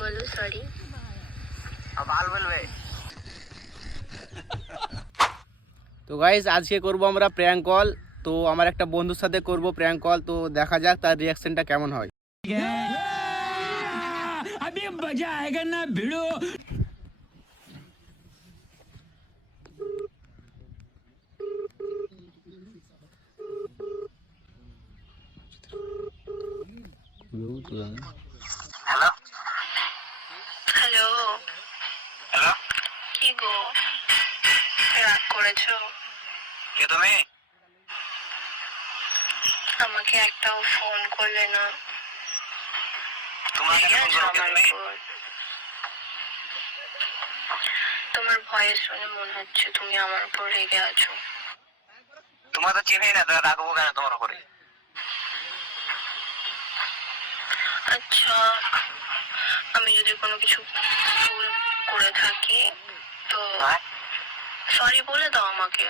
বলো সরি। তো গাইস আজকে করব আমরা প্র্যাঙ্ক কল। তো আমার একটা বন্ধুর সাথে করব প্র্যাঙ্ক কল, তো দেখা যাক তার রিয়াকশনটা কেমন হয়। अभी मजा आएगा ना भिड़ो। হ্যালো হ্যালো, কি গো রাগ করেছো? কে তুমি? আমাকে একটাও ফোন করলে না। তোমাকে ফোন করব তুমি? তোমার ভয়েস শুনে মনে হচ্ছে তুমি আমার উপর রেগে আছো। তোমার তো চিনি না, তাহলে রাখবো কেন তোমার উপরে? আচ্ছা, আমি যদি কোনো কিছু ভুল করে থাকি তো সরি বলে দাও আমাকে।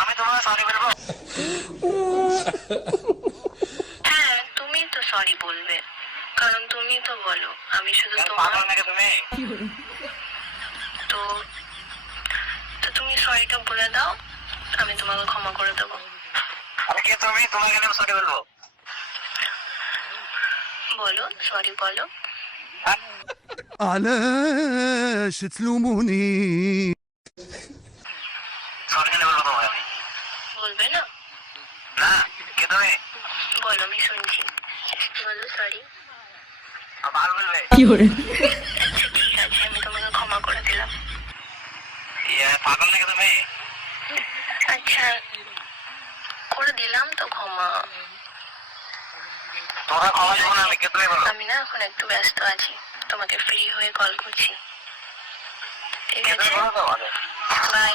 আমি তোমাকে সরি বলবো? হ্যাঁ, তুমি তো সরি বলবে, কারণ তুমি তো বলো আমি শুধু তোমার। পাগল নাকি তুমি? তো তো তুমি সরিটা বলে দাও, আমি তোমাকে ক্ষমা করে দেবো। আরে কে তুমি? তোমাকে আমি সরি বলবো? বলো সরি বলো। علاش تلوموني সরি কেন বলবো তোমাকে আমি? বলবে না? না, কে তুমি? বলো, আমি শুনছি। বলো সরি। আবার বলবে? আচ্ছা ঠিক আছে, আমি তোমাকে ক্ষমা করে দিলাম। পাগল নাকি তুমি? আচ্ছা করে দিলাম তো ক্ষমা। তোমরা ক্ষমা দেবো না, আমি কে তুমি বলো? আমি না এখন একটু ব্যস্ত আছি, তোমাকে ফ্রি হয়ে কল করছি। ঠিক কে আছে, তুমি বলো তো আমাকে? বাই।